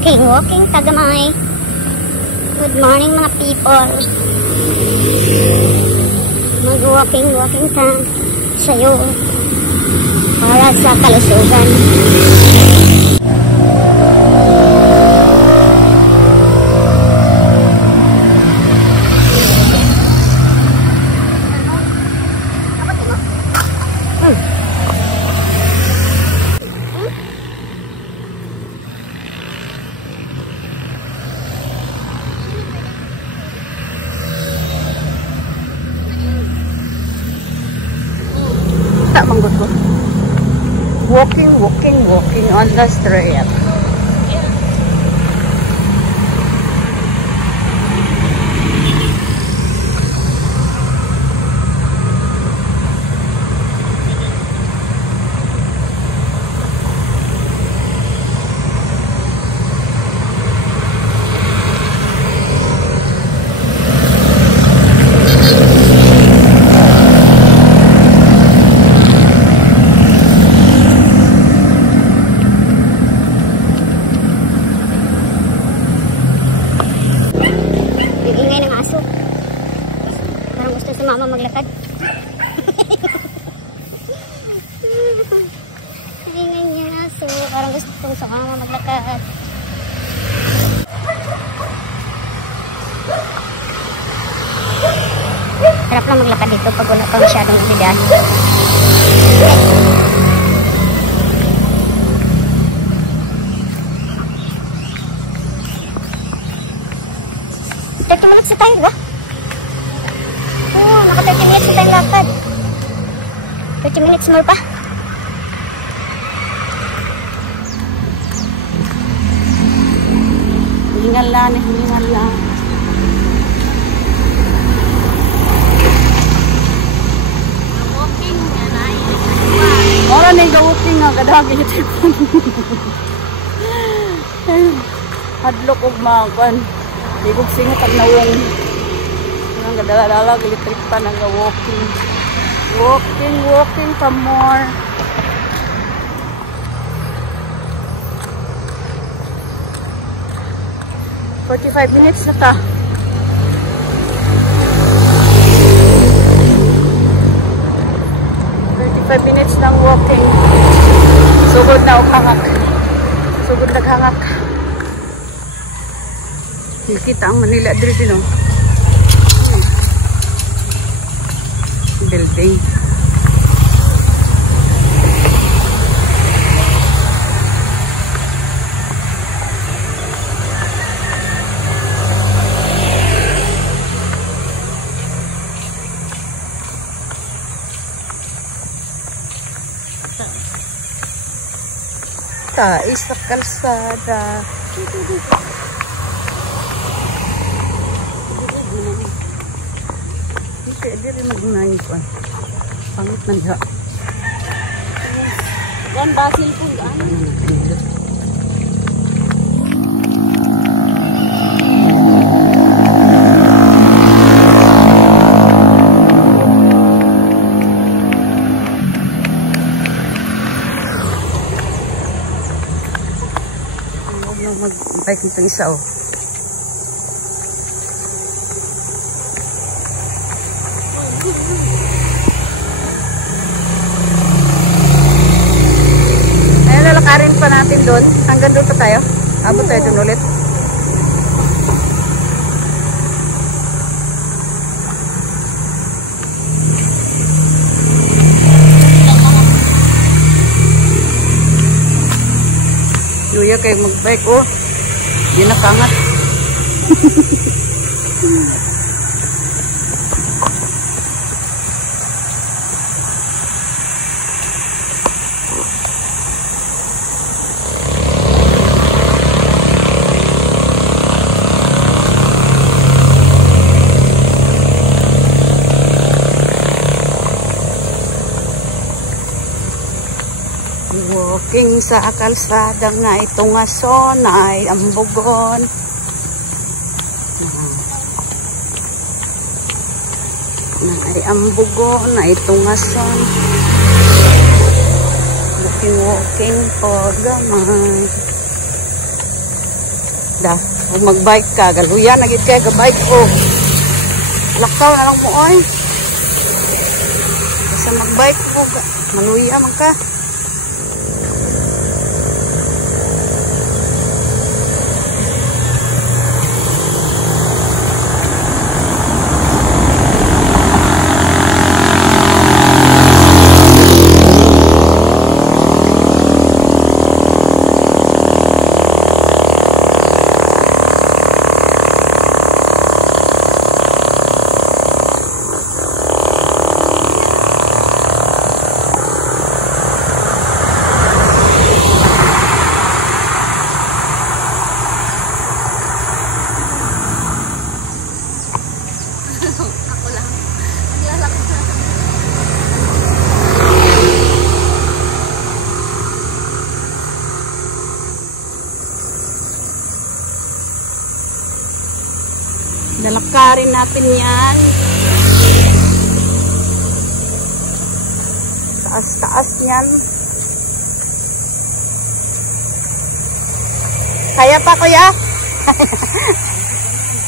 Walking tagamay. Good morning mga people. Mag-walking ta sa'yo para sa kalusugan. Walking on the street. Mama maglakad. Ingay niya. So, parang gusto kong sa mama maglakad. Harap lang maglakad dito pag wala pa masyadong bibiyahe. Dito malat sa tayo ba? Naka 30 minutes na tayong lakad. 30 minutes more pa. Hingal lang. Walking na na. Ora na yung walking nga. Gadagin yung telefon. Hadlok og makan. Ibog singo pag nawong. Ang gadala-dala, electric pa nang walking pa more. "45 minutes na ta. Minutes ng walking. Sugod na o hangak. Sugod naghangak. Kita ang Manila dito, no? Building. Tayo sa kalsada. Hindi rin mag-unahin ko. Pangit man siya. Yan, basil po. Huwag nang mag-bike nitong isa, oh. Ayun, lalakarin pa natin doon. Hanggang doon pa tayo. Abot tayo doon ulit. Luya kayo mag-bike, oh. Hindi nakangat. Walking sa kalsadang na itong ason ay ambugon. Na ay ambugon na itong ason. Walking po gamay. da. Kung mag-bike ka, galuyan, nagit kaya ga-bike ko. Lakaw na lang mo, oy. Basta mag-bike ko, maluya man ka. Ako lang. Naglalakad na. Lalakarin natin yan. Taas-taas yan. Kaya pa, kuya?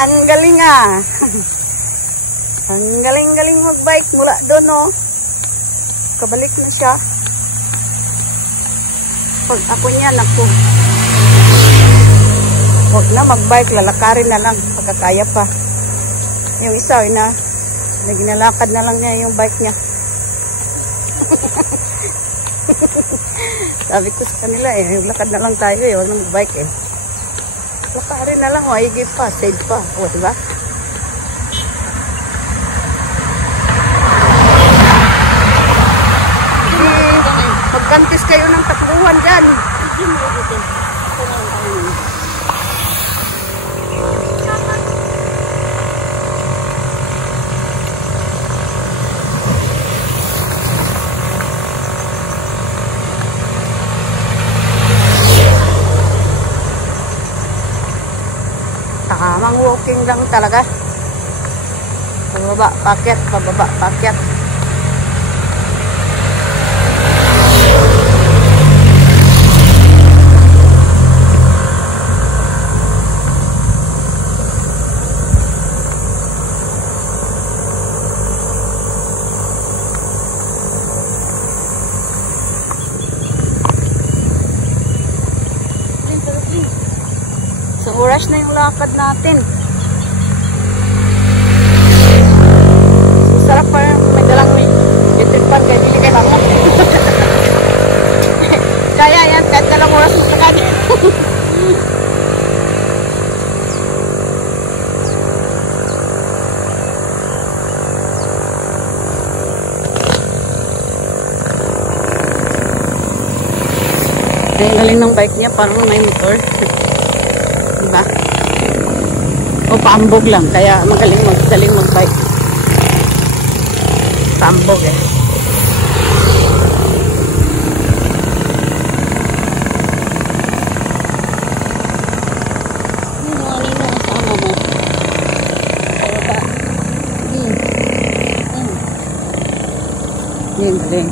Ang galing ah. Ang galing-galing mag-bike mula doon, oh. Kabalik na siya. Pag ako niyan, ako. Huwag na mag-bike, lalakarin na lang pagkakaya pa. Yung isa, ginalakad na lang niya yung bike niya. Sabi ko sa kanila lakad na lang tayo huwag na mag-bike Lakarin na lang, higit pa, save pa. O, diba? Magkantis kayo ng takbuhan dyan. Tamang walking lang talaga. Pababa, paket, pababa, paket. So, oras na yung lakad natin. So, sarap pa yung may dalang electric kaya dili kay bangon. Kaya yan, kahit dalang oras yung lakad. Ay, galing ng bike niya, parang may motor. Diba? O paambog lang, kaya magaling mag-bike. Paambog Ano nga nila kasama mo? Kaya ba? Galing.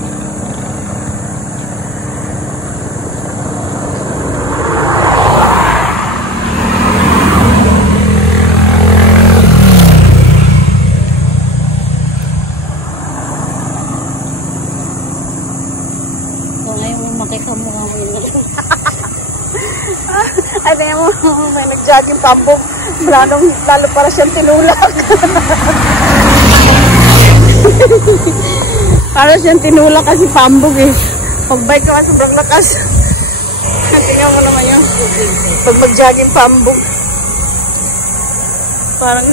Makikamukha mo yun. Ay, tingnan mo, may nag-jogging pambog. Lalo para siyang tinulak. Para siyang tinulak kasi pambog Pag-bike ka, sobrang lakas. Tingnan mo naman yun. Pag mag-jogging pambog. Parang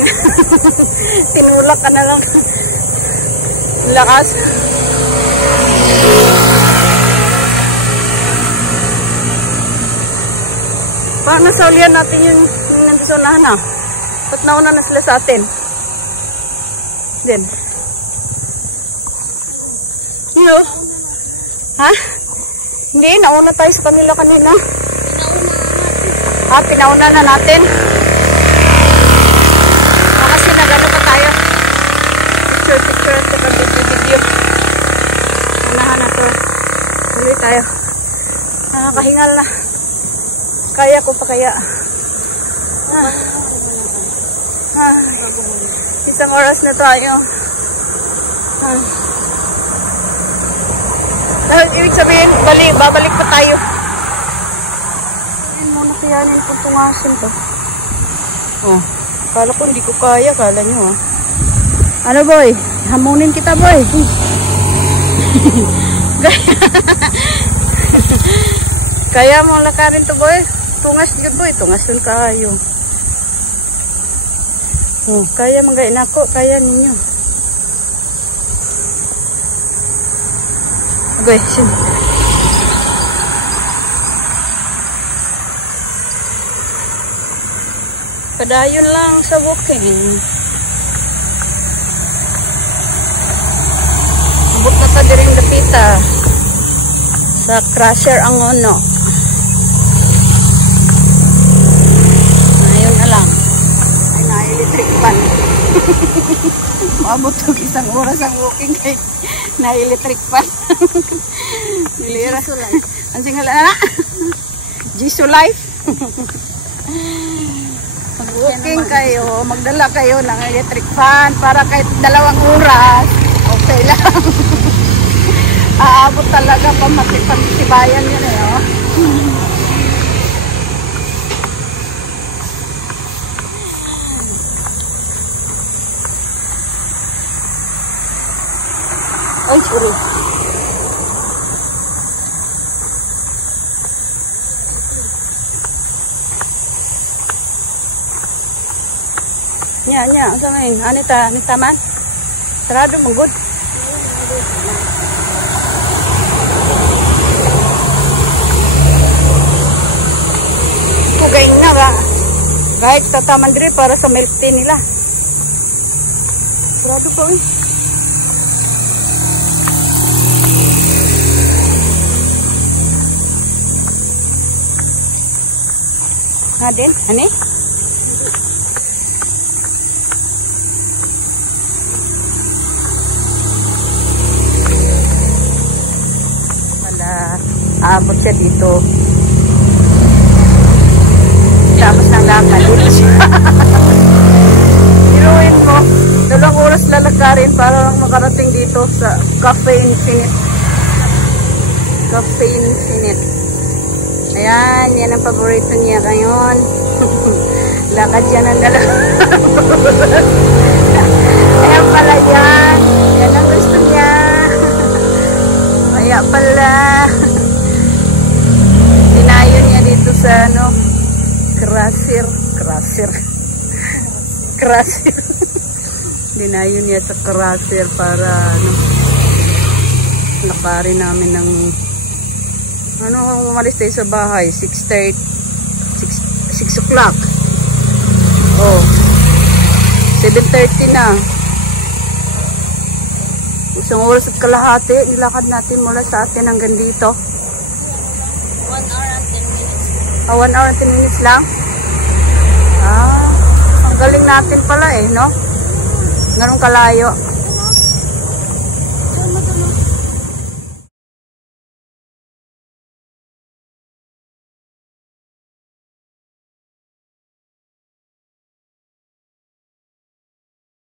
tinulak ka na lang. Lakas. Parang nasaulian natin yung nandun sa unahan Ba't nauna na sila sa atin? Then. Ha? Hindi, nauna tayo sa kanila kanina. Pinauna na natin. Kasi nagano pa tayo. Picture at saka video. Unahan na to. Tuloy tayo. Nakakahingal na. Kaya ko pa kaya. Isang oras na tayo. Ibig sabihin, babalik pa tayo. Ayun muna kayanin kung tungasin to. Oh, kala ko hindi ko kaya, kala nyo ah. Ano boy? Hamunin kita boy. Kaya mo lakarin to boy. Tungas yun boy, tungas dun kayo. Oh, kaya magain ako, kaya ninyo. Boy, sin. Padayon lang sa walking. Buk na pa diring dapita sa crusher ang ono. Ayun na lang. Ay na electric fan. Maabot og isang oras ang walking kay na electric fan. Dilira. Ang singal na. Jisu life. Walking kayo, magdala kayo ng electric fan para kahit 2 oras, okay lang. Aabot talaga pa matipagtibayan yun eh, oh. Ay, sorry. Nya, sa main. Anita man. Sarado manggod. Kugain na ba? Kahit tataman dire para sa milk tea nila. Sarado pa eh. Din? Ani? Aabot siya dito. Tapos ng lakad dito siya. Iruin ko. 2 oras lalakarin para lang makarating dito sa Cafe Infinite. Cafe Infinite. Ayan, yan ang paborito niya ngayon. Lakad siya ng 2 oras. Ayan pala yan. Yan ang gusto niya. Kaya pala. Dinayon niya dito sa ano, crusher. Dinayon niya sa crusher para ano, lakarin namin ng ano, umalis tayo sa bahay 6 o'clock. Oh, 7:30 na. Isang oras at kalahati nilakad natin mula sa atin hanggang dito. 1 hour and 10 minutes. 1 hour and 10 minutes lang? Ang galing natin pala eh, no? Ganun kalayo.